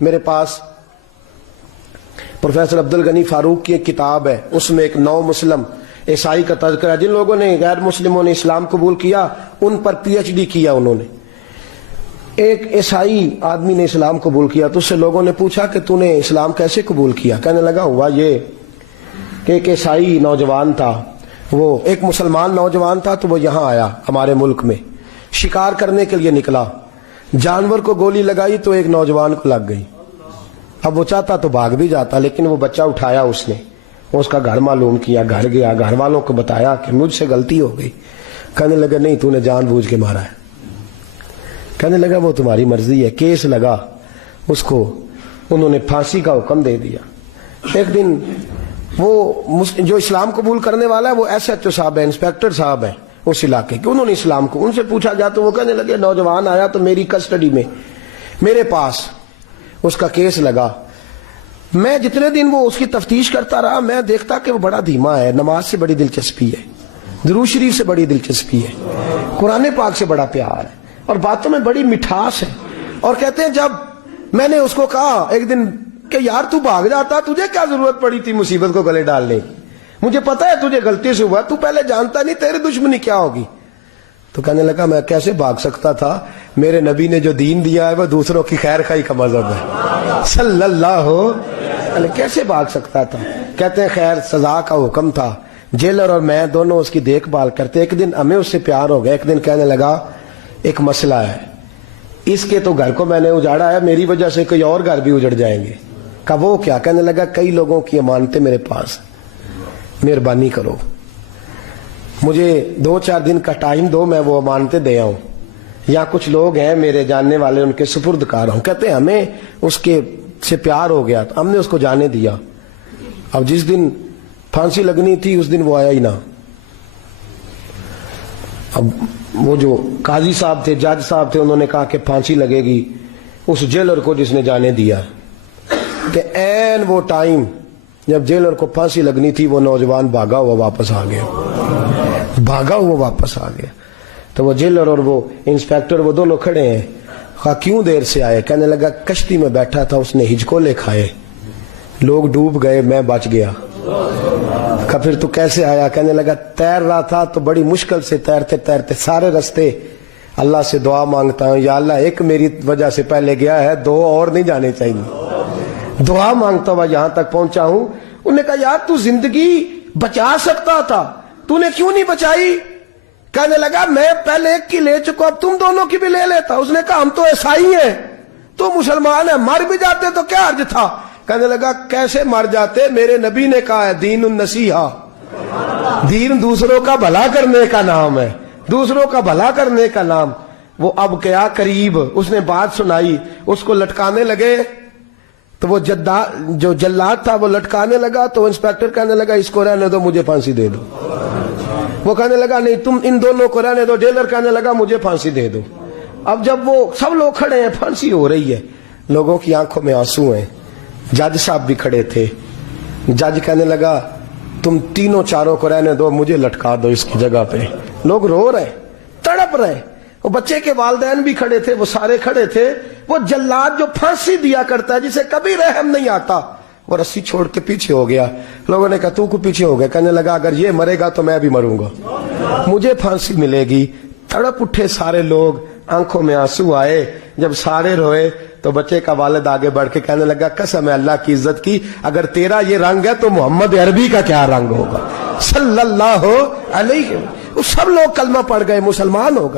میرے پاس پروفیسر عبد الغنی فاروق کی ایک کتاب ہے، اس میں ایک نو مسلم عیسائی کا تذکرہ ہے۔ جن لوگوں نے غیر مسلموں نے اسلام قبول کیا ان پر پی ایچ ڈی کیا انہوں نے۔ ایک عیسائی آدمی نے اسلام قبول کیا تو اس سے لوگوں نے پوچھا کہ تو نے اسلام کیسے قبول کیا؟ کہنے لگا ہوا یہ کہ ایک عیسائی نوجوان تھا، وہ ایک مسلمان نوجوان تھا، تو وہ یہاں آیا ہمارے ملک میں، شکار کرنے کے لیے نکلا، جانور کو گولی لگائی تو ایک نوجوان کو لگ گئی۔ اب وہ چاہتا تو بھاگ بھی جاتا، لیکن وہ بچہ اٹھایا اس نے، اس کا گھر معلوم کیا، گھر گیا، گھر والوں کو بتایا کہ مجھ سے غلطی ہو گئی۔ کہنے لگا نہیں، تو نے جان بوجھ کے مارا ہے۔ کہنے لگا وہ تمہاری مرضی ہے۔ کیس لگا، اس کو انہوں نے پھانسی کا حکم دے دیا۔ ایک دن وہ جو اسلام قبول کرنے والا ہے وہ ایس ایچ او صاحب ہے، انسپیکٹر صاحب ہے اس علاقے کے، انہوں نے اسلام کو ان سے پوچھا جا تو وہ کہنے لگے نوجوان آیا تو میری کسٹڈی میں میرے پاس اس کا کیس لگا۔ میں جتنے دن وہ اس کی تفتیش کرتا رہا میں دیکھتا کہ وہ بڑا دھیما ہے، نماز سے بڑی دلچسپی ہے، درود شریف سے بڑی دلچسپی ہے، قرآن پاک سے بڑا پیار ہے اور باتوں میں بڑی مٹھاس ہے۔ اور کہتے ہیں جب میں نے اس کو کہا ایک دن کہ یار تو بھاگ جاتا، تجھے کیا ضرورت پڑی تھی مصیبت کو گلے ڈالنے کی؟ مجھے پتا ہے تجھے غلطی سے ہوا، تو پہلے جانتا نہیں تیری دشمنی کیا ہوگی۔ تو کہنے لگا میں کیسے بھاگ سکتا تھا، میرے نبی نے جو دین دیا ہے وہ دوسروں کی خیر خواہی کا مذہب ہے صلی اللہ علیہ، کیسے بھاگ سکتا تھا؟ کہتے ہیں خیر سزا کا حکم تھا، جیلر اور میں دونوں اس کی دیکھ بھال کرتے۔ ایک دن ہمیں اس سے پیار ہو گیا، ایک دن کہنے لگا ایک مسئلہ ہے، اس کے تو گھر کو میں نے اجاڑا ہے، میری وجہ سے کوئی اور گھر بھی اجڑ جائیں گے۔ کہا وہ کیا؟ کہنے لگا کئی لوگوں کی امانتیں میرے پاس، مہربانی کرو مجھے 2-4 دن کا ٹائم دو، میں وہ امانتیں دے آؤں، یا کچھ لوگ ہیں میرے جاننے والے ان کے سپرد کار ہوں۔ کہتے ہیں ہمیں اس کے سے پیار ہو گیا تو ہم نے اس کو جانے دیا۔ اب جس دن پھانسی لگنی تھی اس دن وہ آیا ہی نہ۔ اب وہ جو قاضی صاحب تھے، جج صاحب تھے، انہوں نے کہا کہ پھانسی لگے گی اس جیلر کو جس نے جانے دیا، کہ این وہ ٹائم جب جیلر کو پھانسی لگنی تھی وہ نوجوان بھاگا ہوا واپس آ گیا، بھاگا ہوا واپس آ گیا۔ تو وہ جیلر اور وہ انسپیکٹر وہ دونوں کھڑے ہیں۔ کہا کیوں دیر سے آئے؟ کہنے لگا کشتی میں بیٹھا تھا، اس نے ہجکولے کھائے، لوگ ڈوب گئے، میں بچ گیا۔ کہا پھر تو کیسے آیا؟ کہنے لگا تیر رہا تھا تو بڑی مشکل سے تیرتے تیرتے سارے رستے اللہ سے دعا مانگتا ہوں، یا اللہ ایک میری وجہ سے پہلے گیا ہے، 2 اور نہیں جانے چاہیے، دعا مانگتا ہوا یہاں تک پہنچا ہوں۔ انہوں نے کہا یار تو زندگی بچا سکتا تھا، تو نے کیوں نہیں بچائی؟ کہنے لگا میں پہلے ایک کی لے چکا، اب تم دونوں کی بھی لے لیتا۔ اس نے کہا ہم تو عیسائی ہیں، تو مسلمان ہیں، مر بھی جاتے تو کیا حرج تھا؟ کہنے لگا کیسے مر جاتے؟ میرے نبی نے کہا ہے دین النصیحہ، دین دوسروں کا بھلا کرنے کا نام ہے، دوسروں کا بھلا کرنے کا نام۔ وہ اب کیا قریب اس نے بات سنائی، اس کو لٹکانے لگے تو وہ جو جلاد تھا وہ لٹکانے لگا، تو انسپیکٹر کہنے لگا اس کو رہنے دو، مجھے پھانسی دے دو۔ وہ کہنے لگا نہیں تم ان دونوں کو رہنے دو۔ جیلر کہنے لگا مجھے پھانسی دے دو۔ اب جب وہ سب لوگ کھڑے ہیں، پھانسی ہو رہی ہے، لوگوں کی آنکھوں میں آنسو ہیں، جج صاحب بھی کھڑے تھے۔ جج کہنے لگا تم تینوں چاروں کو رہنے دو، مجھے لٹکا دو اس کی جگہ پہ۔ لوگ رو رہے، تڑپ رہے، وہ بچے کے والدین بھی کھڑے تھے، وہ سارے کھڑے تھے۔ وہ جلاد جو پھانسی دیا کرتا ہے جسے کبھی رحم نہیں آتا، وہ رسی چھوڑ کے پیچھے ہو گیا۔ لوگوں نے کہا تو کو پیچھے ہو گیا؟ کہنے لگا اگر یہ مرے گا تو میں بھی مروں گا، مجھے پھانسی ملے گی۔ تڑپ اٹھے سارے لوگ، آنکھوں میں آنسو آئے۔ جب سارے روئے تو بچے کا والد آگے بڑھ کے کہنے لگا قسم ہے اللہ کی عزت کی، اگر تیرا یہ رنگ ہے تو محمد عربی کا کیا رنگ ہوگا صلی اللہ علیہ وسلم۔ سب لوگ کلمہ پڑھ گئے، مسلمان ہو گئے۔